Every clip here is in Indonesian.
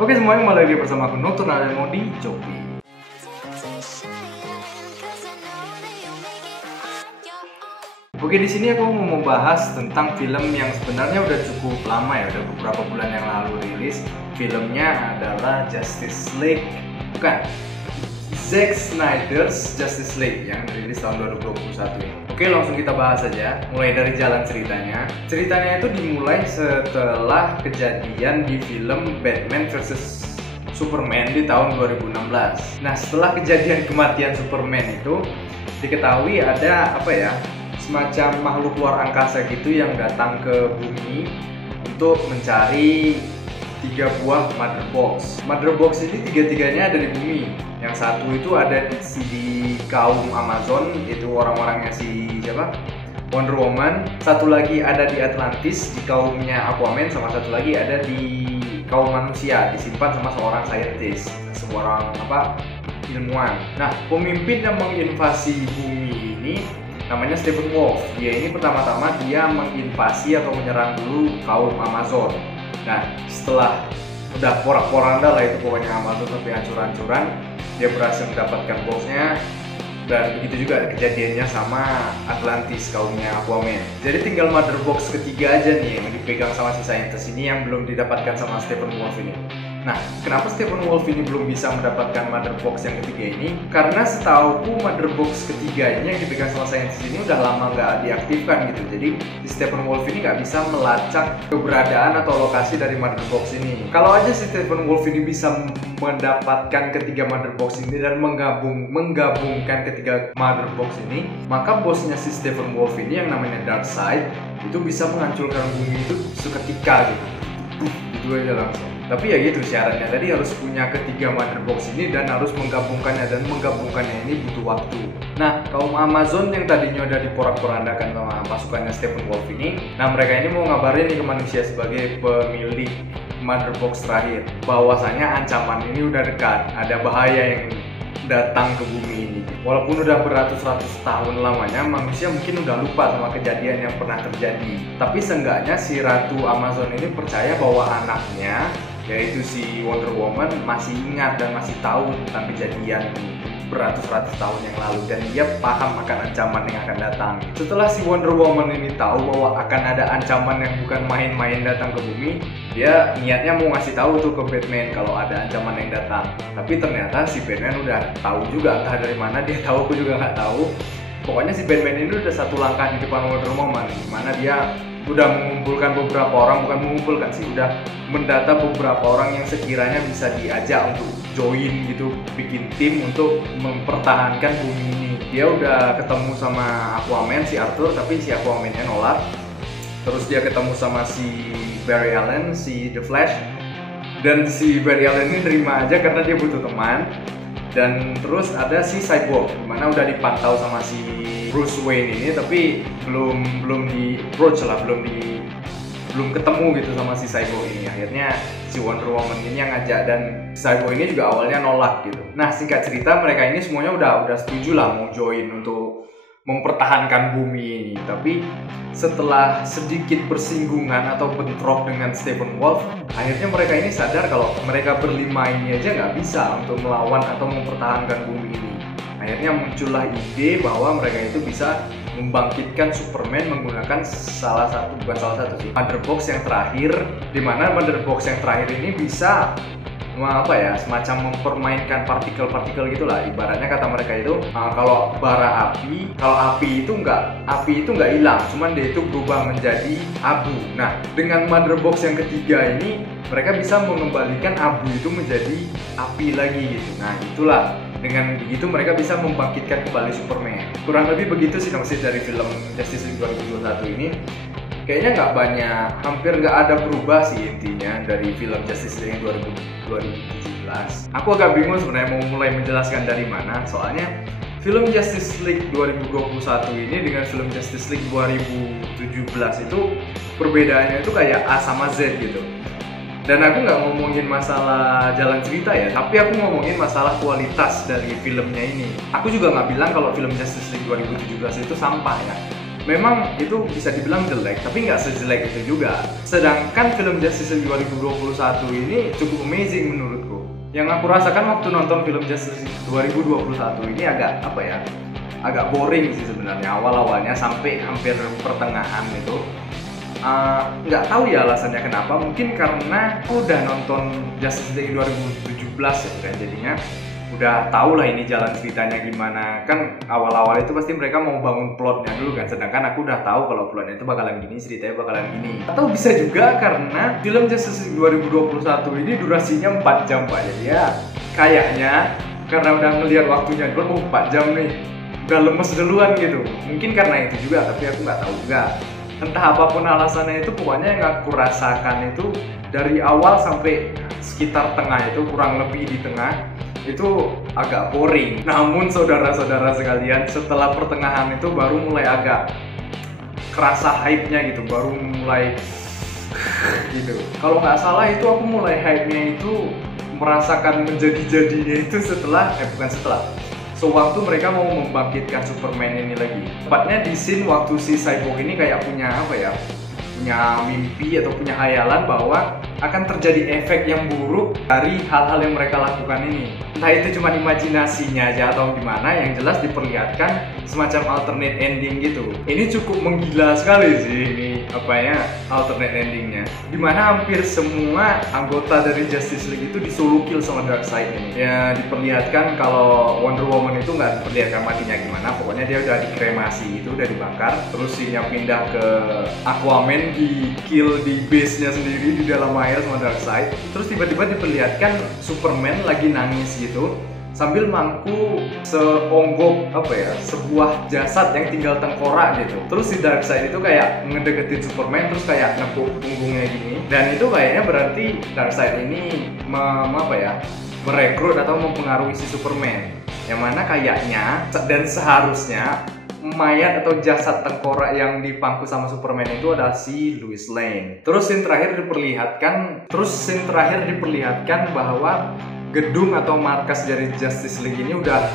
Oke semuanya, kembali lagi bersama aku Nocturnal dan mau di Jopi. Oke, di sini aku mau membahas tentang film yang sebenarnya udah cukup lama ya, udah beberapa bulan yang lalu rilis. Filmnya adalah Justice League, bukan, Zack Snyder's Justice League yang rilis tahun 2021 ini. Oke, langsung kita bahas aja. Mulai dari jalan ceritanya. Ceritanya itu dimulai setelah kejadian di film Batman vs Superman di tahun 2016. Nah, setelah kejadian kematian Superman itu diketahui ada semacam makhluk luar angkasa gitu yang datang ke bumi untuk mencari 3 buah mother box. Mother box ini tiga-tiganya ada di bumi. Yang satu itu ada di kaum Amazon, itu orang-orangnya Wonder Woman. Satu lagi ada di Atlantis, di kaumnya Aquaman, sama satu lagi ada di kaum manusia, disimpan sama seorang saintis, seorang ilmuwan. Nah, pemimpin yang menginvasi bumi ini namanya Steppenwolf. Dia ini pertama-tama dia menginvasi atau menyerang dulu kaum Amazon. Nah, setelah udah porak-poranda lah itu pokoknya Amazon sampai hancur-hancuran, dia berhasil mendapatkan boxnya. Dan begitu juga kejadiannya sama Atlantis, kaumnya Aquaman. Jadi tinggal mother box ketiga aja nih yang dipegang sama si saintis ini yang belum didapatkan sama Steppenwolf ini. Nah, kenapa Steppenwolf ini belum bisa mendapatkan mother box yang ketiga ini? Karena setauku mother box ketiga ini yang dipegang sama saintis ini udah lama nggak diaktifkan gitu. Jadi si Steppenwolf ini nggak bisa melacak keberadaan atau lokasi dari mother box ini. Kalau aja si Steppenwolf ini bisa mendapatkan ketiga mother box ini dan menggabungkan ketiga mother box ini, maka bosnya si Steppenwolf ini yang namanya Darkseid itu bisa menghancurkan bumi itu seketika gitu. Itu aja langsung. Tapi ya gitu syaratnya, tadi harus punya ketiga mother box ini dan harus menggabungkannya, dan menggabungkannya ini butuh waktu. Nah, kaum Amazon yang tadinya udah diporak-porandakan sama pasukannya Steppenwolf ini, nah mereka ini mau ngabarin nih ke manusia sebagai pemilik mother box terakhir bahwasanya ancaman ini udah dekat, ada bahaya yang datang ke bumi ini. Walaupun udah beratus-ratus tahun lamanya, manusia mungkin udah lupa sama kejadian yang pernah terjadi. Tapi seenggaknya si Ratu Amazon ini percaya bahwa anaknya, yaitu si Wonder Woman, masih ingat dan masih tahu tentang kejadian beratus-ratus tahun yang lalu, dan dia paham akan ancaman yang akan datang. Setelah si Wonder Woman ini tahu bahwa akan ada ancaman yang bukan main-main datang ke bumi, dia niatnya mau ngasih tahu tuh ke Batman kalau ada ancaman yang datang. Tapi ternyata si Batman udah tahu juga, entah dari mana dia tahu, aku juga nggak tahu. Pokoknya si Batman ini udah satu langkah di depan Wonder Woman, dimana dia udah mengumpulkan beberapa orang, udah mendata beberapa orang yang sekiranya bisa diajak untuk join gitu, bikin tim untuk mempertahankan bumi ini. Dia udah ketemu sama Aquaman, si Arthur, tapi si Aquaman-nya nolak. Terus dia ketemu sama si Barry Allen, si The Flash, dan si Barry Allen ini terima aja karena dia butuh teman. Dan terus ada si Cyborg, dimana udah dipantau sama si Bruce Wayne ini, tapi belum di approach lah, belum ketemu gitu sama si Cyborg ini. Akhirnya si Wonder Woman ini yang ngajak, dan si Cyborg ini juga awalnya nolak gitu. Nah, singkat cerita mereka ini semuanya udah setuju lah mau join untuk mempertahankan bumi ini. Tapi setelah sedikit bersinggungan atau bentrok dengan Steppenwolf, akhirnya mereka ini sadar kalau mereka berlima ini aja nggak bisa untuk melawan atau mempertahankan bumi ini. Akhirnya muncullah ide bahwa mereka itu bisa membangkitkan Superman menggunakan mother box yang terakhir, dimana mother box yang terakhir ini bisa semacam mempermainkan partikel-partikel gitulah. Ibaratnya kata mereka itu kalau api itu nggak hilang, cuman dia itu berubah menjadi abu. Nah, dengan mother box yang ketiga ini mereka bisa mengembalikan abu itu menjadi api lagi gitu. Nah, itulah, dengan begitu mereka bisa membangkitkan kembali Superman. Kurang lebih begitu sinopsis dari film Justice League 2021 ini. Kayaknya hampir nggak ada berubah sih intinya dari film Justice League 2017. Aku agak bingung sebenarnya mau mulai menjelaskan dari mana, soalnya film Justice League 2021 ini dengan film Justice League 2017 itu perbedaannya itu kayak A sama Z gitu. Dan aku nggak ngomongin masalah jalan cerita ya, tapi aku ngomongin masalah kualitas dari filmnya ini. Aku juga nggak bilang kalau film Justice League 2017 itu sampah ya. memang itu bisa dibilang jelek, tapi nggak sejelek itu juga. Sedangkan film Justice League 2021 ini cukup amazing menurutku. Yang aku rasakan waktu nonton film Justice League 2021 ini agak agak boring sih sebenarnya awal-awalnya sampai hampir pertengahan itu. Nggak tahu ya alasannya kenapa, mungkin karena aku udah nonton Justice League 2017 ya kan, jadinya udah tahu lah ini jalan ceritanya gimana. Kan awal-awal itu pasti mereka mau bangun plotnya dulu kan, sedangkan aku udah tahu kalau plotnya itu bakalan gini, ceritanya bakalan gini. Atau bisa juga karena film Justice League 2021 ini durasinya 4 jam Pak, jadi ya kayaknya karena udah ngelihat waktunya dulu 4 jam nih, udah lemes duluan gitu. Mungkin karena itu juga, tapi aku nggak tahu juga. Entah apapun alasannya itu, pokoknya yang aku rasakan itu dari awal sampai sekitar tengah itu, kurang lebih di tengah itu agak boring. Namun saudara-saudara sekalian, setelah pertengahan itu baru mulai agak kerasa hype-nya gitu, baru mulai gitu. Kalau nggak salah itu aku mulai hype-nya itu merasakan menjadi-jadinya itu sewaktu mereka mau membangkitkan Superman ini lagi. Tepatnya di scene waktu si Cyborg ini kayak punya punya mimpi atau punya hayalan bahwa akan terjadi efek yang buruk dari hal-hal yang mereka lakukan ini. Entah itu cuma imajinasinya aja atau gimana, yang jelas diperlihatkan semacam alternate ending gitu. Ini cukup menggila sekali sih ini alternate endingnya, dimana hampir semua anggota dari Justice League itu disolo kill sama Darkseid ini. Ya diperlihatkan kalau Wonder Woman itu nggak diperlihatkan matinya gimana, pokoknya dia udah dikremasi, itu udah dibakar, terus dia pindah ke Aquaman, di kill di base-nya sendiri di dalam air sama Darkseid. Terus tiba-tiba diperlihatkan Superman lagi nangis gitu sambil mangku seonggok sebuah jasad yang tinggal tengkorak gitu. Terus si Darkseid itu kayak ngedeketin Superman, terus kayak nepuk punggungnya gini. Dan itu kayaknya berarti Darkseid ini merekrut atau mempengaruhi si Superman. Yang mana kayaknya dan seharusnya mayat atau jasad tengkorak yang dipangku sama Superman itu adalah si Lois Lane. Terus scene terakhir diperlihatkan bahwa gedung atau markas dari Justice League ini udah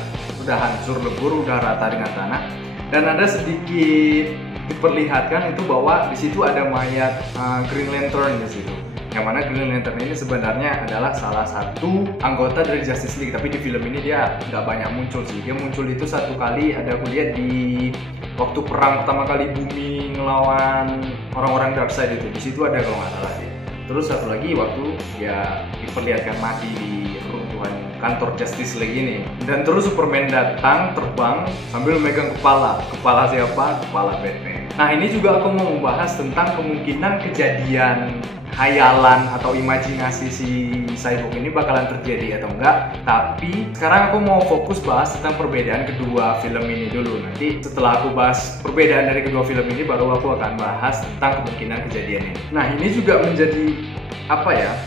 hancur lebur, udah rata dengan tanah, dan ada sedikit diperlihatkan itu bahwa di situ ada mayat Green Lantern di situ. Yang mana Green Lantern ini sebenarnya adalah salah satu anggota dari Justice League, tapi di film ini dia nggak banyak muncul sih. Dia muncul itu satu kali, ada aku lihat di waktu perang pertama kali bumi ngelawan orang-orang Darkseid itu. Di situ ada kalau nggak salah dia. Terus satu lagi waktu dia diperlihatkan mati di runtuhan kantor Justice League ini. Dan terus Superman datang terbang sambil megang kepala siapa? Kepala Batman. Nah ini juga aku mau membahas tentang kemungkinan kejadian hayalan atau imajinasi si Cyborg ini bakalan terjadi atau enggak. Tapi sekarang aku mau fokus bahas tentang perbedaan kedua film ini dulu. Nanti setelah aku bahas perbedaan dari kedua film ini, baru aku akan bahas tentang kemungkinan kejadian ini. Nah ini juga menjadi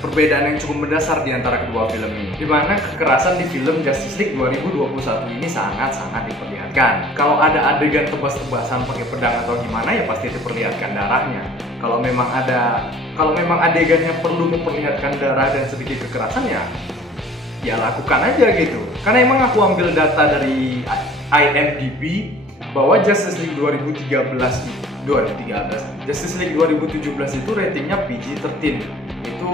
perbedaan yang cukup mendasar di antara kedua film ini, dimana kekerasan di film Justice League 2021 ini sangat-sangat diperlihatkan. Kalau ada adegan tebas-tebasan pakai pedang atau gimana, ya pasti diperlihatkan darahnya. Kalau memang adegannya perlu memperlihatkan darah dan sedikit kekerasan, ya lakukan aja gitu. Karena emang aku ambil data dari IMDb bahwa Justice League 2017 itu ratingnya PG-13. Itu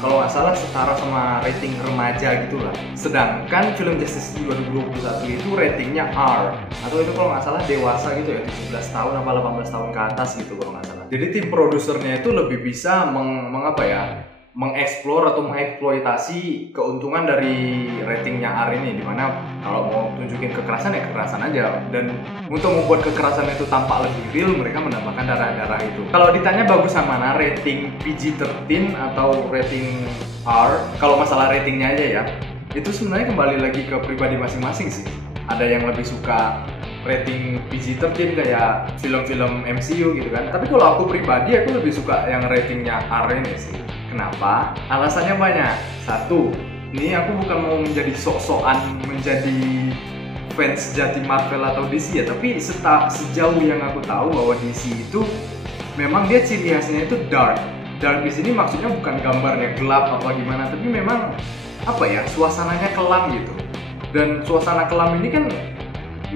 kalau nggak salah setara sama rating remaja gitulah. Sedangkan film Justice League 2021 itu ratingnya R, atau itu kalau nggak salah dewasa gitu ya, 17 tahun apa 18 tahun ke atas gitu kalau nggak salah. Jadi tim produsernya itu lebih bisa mengeksplor atau mengeksploitasi keuntungan dari ratingnya R ini, dimana kalau mau tunjukin kekerasan ya kekerasan aja, dan untuk membuat kekerasan itu tampak lebih real, mereka menambahkan darah-darah itu. Kalau ditanya bagusan mana, rating PG-13 atau rating R, kalau masalah ratingnya aja ya, itu sebenarnya kembali lagi ke pribadi masing-masing sih. Ada yang lebih suka rating PG-13 kayak film-film MCU gitu kan. Tapi kalau aku pribadi, aku lebih suka yang ratingnya R ini sih. Kenapa? Alasannya banyak. Satu, ini aku bukan mau menjadi sok-sokan menjadi fans sejati Marvel atau DC ya, tapi sejauh yang aku tahu bahwa DC itu memang dia ciri khasnya itu dark. Dark di sini maksudnya bukan gambarnya gelap apa gimana, tapi memang suasananya kelam gitu. Dan suasana kelam ini kan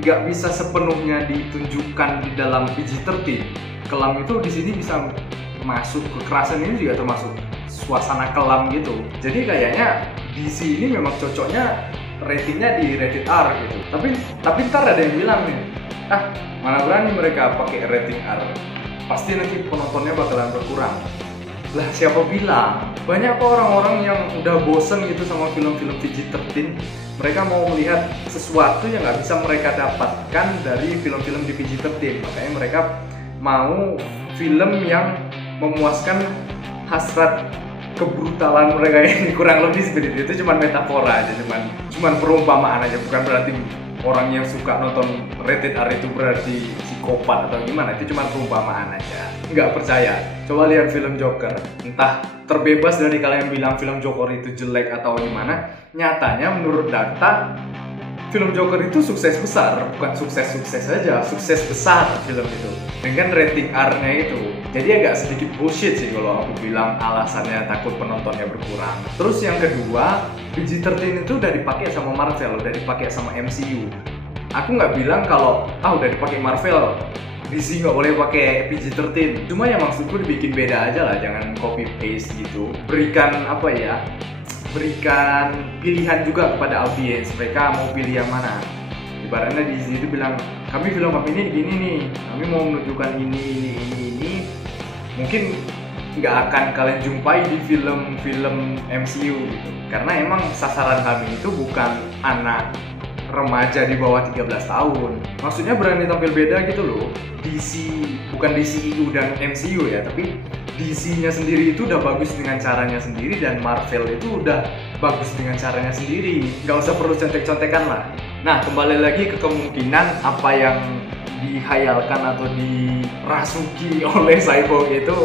nggak bisa sepenuhnya ditunjukkan di dalam PG-13. Kelam itu di sini bisa masuk, kekerasan ini juga termasuk suasana kelam gitu. Jadi kayaknya DC ini memang cocoknya ratingnya di rated R gitu. Tapi ntar ada yang bilang nih, mana berani mereka pakai rating R, pasti nanti penontonnya bakalan berkurang. Lah siapa bilang? Banyak kok orang-orang yang udah bosen gitu sama film-film PG-13. Mereka mau melihat sesuatu yang nggak bisa mereka dapatkan dari film-film di PG-13. Makanya mereka mau film yang memuaskan hasrat kebrutalan mereka ini. Kurang lebih seperti itu. Cuma metafora aja, cuman perumpamaan aja. Bukan berarti orang yang suka nonton rated R itu berarti psikopat atau gimana. Itu cuma perumpamaan aja. Nggak percaya, coba lihat film Joker. Entah terbebas dari kalian bilang film Joker itu jelek atau gimana, nyatanya menurut data film Joker itu sukses besar. Bukan sukses-sukses saja, sukses besar film itu dengan rating R-nya itu. Jadi agak sedikit bullshit sih kalau aku bilang alasannya takut penontonnya berkurang. Terus yang kedua, PG-13 itu udah dipakai sama Marvel, udah dipakai sama MCU. Aku nggak bilang kalau udah dipakai Marvel, DC nggak boleh pakai PG-13. Cuma ya maksudku dibikin beda aja lah, jangan copy paste gitu. Berikan pilihan juga kepada audiens, mereka mau pilih yang mana. Ibaratnya di situ bilang, kami film ini gini nih, kami mau menunjukkan ini. Mungkin nggak akan kalian jumpai di film-film MCU gitu. Karena emang sasaran kami itu bukan anak remaja di bawah 13 tahun. Maksudnya berani tampil beda gitu loh. DC, bukan DCU dan MCU ya, tapi DC-nya sendiri itu udah bagus dengan caranya sendiri, dan Marvel itu udah bagus dengan caranya sendiri. Nggak usah perlu contek-contekan lah. Nah, kembali lagi ke kemungkinan apa yang dihayalkan atau dirasuki oleh Cyborg itu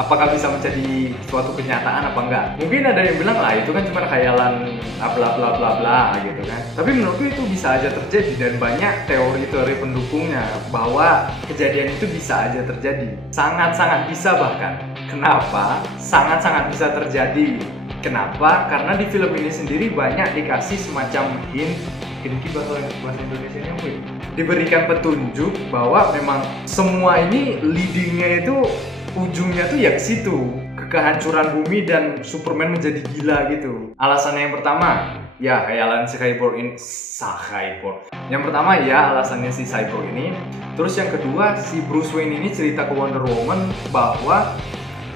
apakah bisa menjadi suatu kenyataan apa enggak. Mungkin ada yang bilang lah itu kan cuma khayalan bla bla bla bla gitu kan. Tapi menurutku itu bisa aja terjadi, dan banyak teori-teori pendukungnya bahwa kejadian itu bisa aja terjadi. Sangat-sangat bisa bahkan. Kenapa? Sangat-sangat bisa terjadi. Kenapa? Karena di film ini sendiri banyak dikasih semacam hint. Ini bahasa Indonesia-nya apa ya? Diberikan petunjuk bahwa memang semua ini leadingnya itu ujungnya tuh ya ke situ, ke kehancuran bumi dan Superman menjadi gila gitu. Alasannya yang pertama, ya khayalan si Cyborg ini. Yang pertama ya alasannya si Cyborg ini. Terus yang kedua, si Bruce Wayne ini cerita ke Wonder Woman bahwa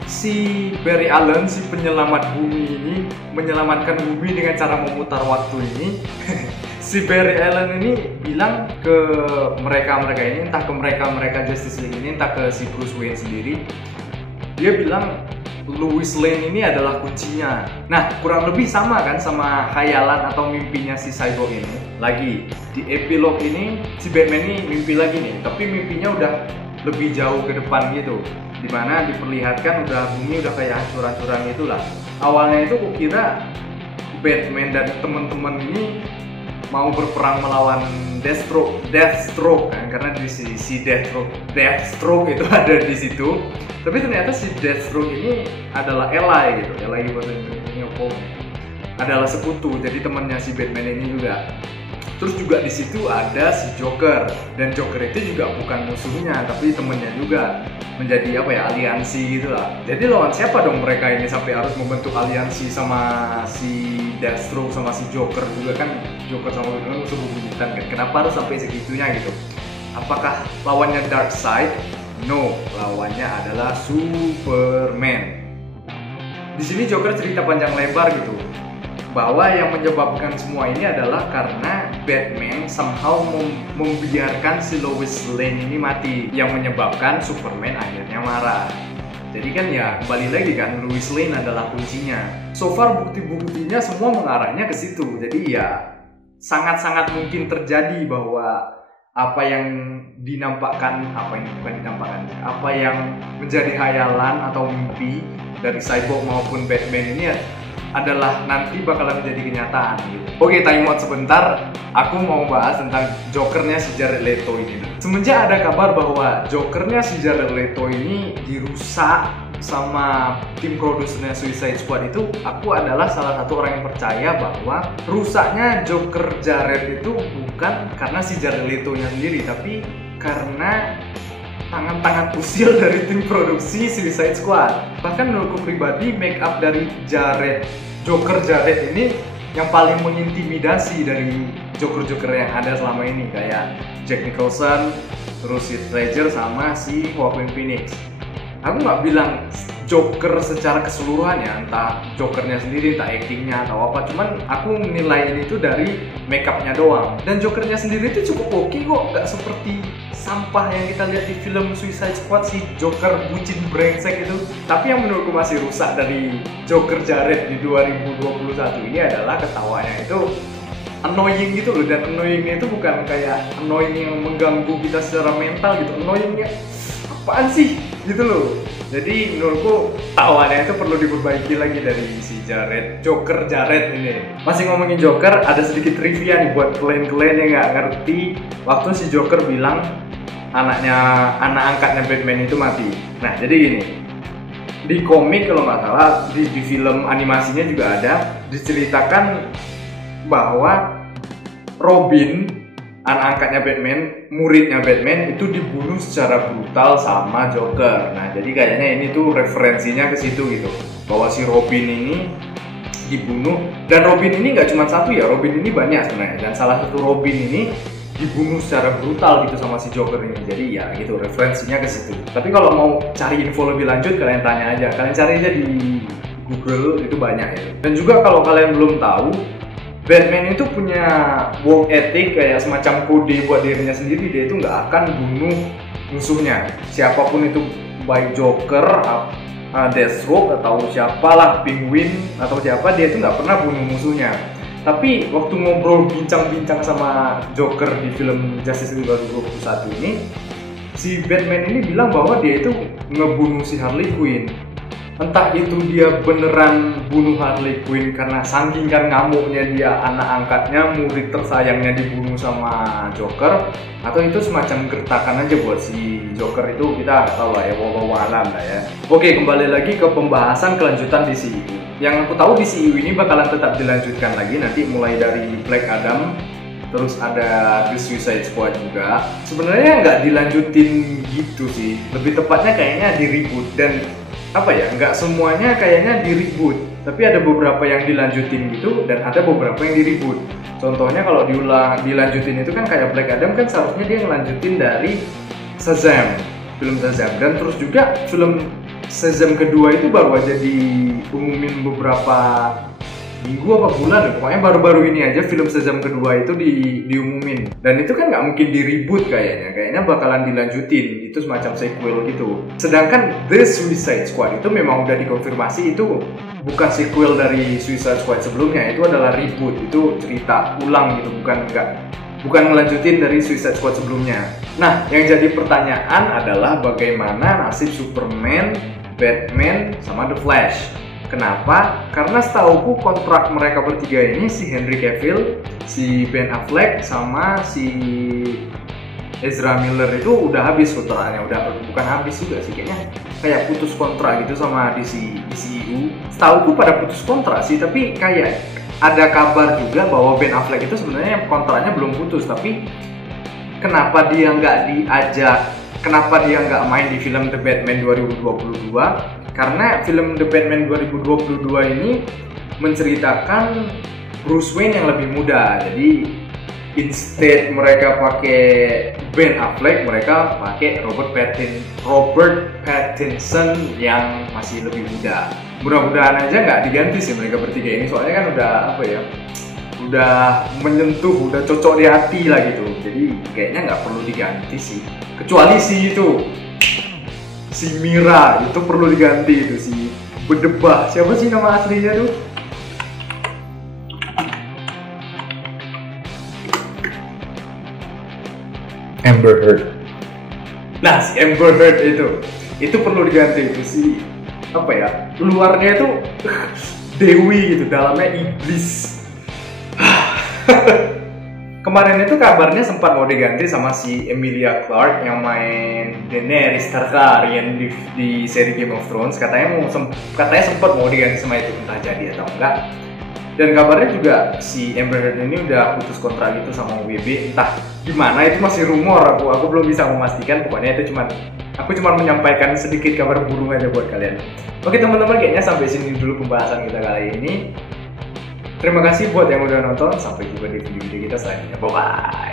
si Barry Allen, si penyelamat bumi ini, menyelamatkan bumi dengan cara memutar waktu ini. Si Barry Allen ini bilang ke mereka ini, entah ke mereka Justice League ini, entah ke si Bruce Wayne sendiri, dia bilang Lois Lane ini adalah kuncinya. Nah, kurang lebih sama kan sama khayalan atau mimpinya si Cyborg ini. Lagi di epilog ini si Batman ini mimpi lagi nih, tapi mimpinya udah lebih jauh ke depan gitu, dimana diperlihatkan udah bumi udah kayak hancur-hancuran itulah. Awalnya itu kukira Batman dan teman-teman ini mau berperang melawan Deathstroke kan, karena di si Deathstroke itu ada di situ. Tapi ternyata si Deathstroke ini adalah ally gitu, ally bahasa Indonesia adalah sekutu, jadi temannya si Batman ini juga. Terus juga di situ ada si Joker, dan Joker itu juga bukan musuhnya tapi temennya juga, menjadi aliansi gitulah. Jadi lawan siapa dong mereka ini sampai harus membentuk aliansi sama si Deathstroke sama si Joker juga kan? Joker sama Batman musuh bebuyutan kan? Kenapa harus sampai segitunya gitu? Apakah lawannya Darkseid? No, lawannya adalah Superman. Di sini Joker cerita panjang lebar gitu, bahwa yang menyebabkan semua ini adalah karena Batman somehow membiarkan si Lois Lane ini mati, yang menyebabkan Superman akhirnya marah. Jadi kan ya kembali lagi kan, Lois Lane adalah kuncinya. So far bukti-buktinya semua mengarahnya ke situ. Jadi ya sangat-sangat mungkin terjadi bahwa apa yang menjadi khayalan atau mimpi dari Cyborg maupun Batman ini adalah nanti bakalan menjadi kenyataan gitu. Oke, time out sebentar. Aku mau bahas tentang Jokernya si Jared Leto ini. Semenjak ada kabar bahwa Jokernya si Jared Leto ini dirusak, sama tim produsernya Suicide Squad itu, aku adalah salah satu orang yang percaya bahwa rusaknya Joker Jared itu bukan karena si Jared Leto-nya sendiri, tapi karena tangan-tangan usil dari tim produksi Suicide Squad. Bahkan menurutku pribadi, make up dari Joker Jared ini yang paling mengintimidasi dari Joker-Joker yang ada selama ini, kayak Jack Nicholson, terus Heath Ledger sama si Joaquin Phoenix. Aku nggak bilang Joker secara keseluruhannya, entah Jokernya sendiri, entah actingnya atau apa, cuman aku menilai ini tuh dari makeupnya doang. Dan Jokernya sendiri itu cukup oke kok, nggak seperti sampah yang kita lihat di film Suicide Squad, si Joker bucin brengsek itu. Tapi yang menurutku masih rusak dari Joker Jared di 2021 ini adalah ketawanya itu annoying gitu loh, dan annoyingnya itu bukan kayak annoying yang mengganggu kita secara mental gitu, annoyingnya apaan sih gitu loh. Jadi menurutku tawaannya itu perlu diperbaiki lagi dari si Joker Jared ini. Masih ngomongin Joker, ada sedikit trivia nih buat kalian yang nggak ngerti. Waktu si Joker bilang anak angkatnya Batman itu mati. Nah jadi gini, di komik kalau nggak salah, di film animasinya juga ada diceritakan bahwa Robin, anak angkatnya Batman, muridnya Batman itu dibunuh secara brutal sama Joker. Nah jadi kayaknya ini tuh referensinya ke situ gitu, bahwa si Robin ini dibunuh. Dan Robin ini nggak cuma satu ya, Robin ini banyak sebenarnya, dan salah satu Robin ini dibunuh secara brutal gitu sama si Joker ini. Jadi ya gitu, referensinya ke situ. Tapi kalau mau cari info lebih lanjut, kalian tanya aja, kalian cari aja di Google, itu banyak ya. Dan juga kalau kalian belum tahu, Batman itu punya work ethic, kayak semacam kode buat dirinya sendiri. Dia itu nggak akan bunuh musuhnya, siapapun itu, baik Joker, Deathstroke, atau siapalah, Penguin, atau siapa, dia itu nggak pernah bunuh musuhnya. Tapi waktu ngobrol bincang-bincang sama Joker di film Justice League 2021 ini, si Batman ini bilang bahwa dia itu ngebunuh si Harley Quinn. Entah itu dia beneran bunuh Harley Quinn karena saking kan ngamuknya dia, anak angkatnya, murid tersayangnya dibunuh sama Joker, atau itu semacam gertakan aja buat si Joker itu, kita nggak tahu lah ya, wallahu alam lah ya. Oke, kembali lagi ke pembahasan kelanjutan DCU. Yang aku tahu DCU ini bakalan tetap dilanjutkan lagi nanti, mulai dari Black Adam, terus ada The Suicide Squad juga. Sebenarnya nggak dilanjutin gitu sih, lebih tepatnya kayaknya di reboot. Dan apa ya, nggak semuanya kayaknya di reboot, tapi ada beberapa yang dilanjutin gitu, dan ada beberapa yang di reboot. Contohnya kalau dilanjutin itu kan kayak Black Adam kan seharusnya dia ngelanjutin dari Shazam, film Shazam. Dan terus juga film Shazam kedua itu baru aja diumumin beberapa minggu apa bulan ya, pokoknya baru-baru ini aja film Shazam kedua itu diumumin. Dan itu kan nggak mungkin di reboot, kayaknya bakalan dilanjutin, itu semacam sequel gitu. Sedangkan The Suicide Squad itu memang udah dikonfirmasi itu bukan sequel dari Suicide Squad sebelumnya, itu adalah reboot, itu cerita ulang gitu, bukan ngelanjutin dari Suicide Squad sebelumnya. Nah, yang jadi pertanyaan adalah bagaimana nasib Superman, Batman, sama The Flash. Kenapa? Karena setauku kontrak mereka bertiga ini, si Henry Cavill, si Ben Affleck, sama si Ezra Miller itu udah habis kontraknya. Bukan habis juga sih, kayaknya kayak putus kontrak gitu sama DCEU. Setauku pada putus kontrak sih, tapi kayak ada kabar juga bahwa Ben Affleck itu sebenarnya kontraknya belum putus, tapi kenapa dia nggak main di film The Batman 2022? Karena film The Batman 2022 ini menceritakan Bruce Wayne yang lebih muda. Jadi instead mereka pakai Ben Affleck, mereka pakai Robert Pattinson yang masih lebih muda. Mudah-mudahan aja nggak diganti sih mereka bertiga ini, soalnya kan udah menyentuh, udah cocok di hati lah gitu. Jadi kayaknya nggak perlu diganti sih, kecuali si Mira itu perlu diganti, itu si Bedebah, siapa sih nama aslinya tuh? Amber Heard. Nah, si Amber Heard itu perlu diganti, itu si apa ya, luarnya itu dewi gitu, dalamnya iblis. kemarin itu kabarnya sempat mau diganti sama si Emilia Clarke yang main Daenerys Targaryen di seri Game of Thrones. Katanya sempat mau diganti sama itu, entah jadi atau enggak. Dan kabarnya juga si Amber Heard ini udah putus kontrak gitu sama WB, entah gimana, itu masih rumor, aku belum bisa memastikan. Pokoknya itu aku cuma menyampaikan sedikit kabar burung aja buat kalian. Oke teman-teman, kayaknya sampai sini dulu pembahasan kita kali ini. Terima kasih buat yang udah nonton, sampai jumpa di video-video kita selanjutnya. Bye bye.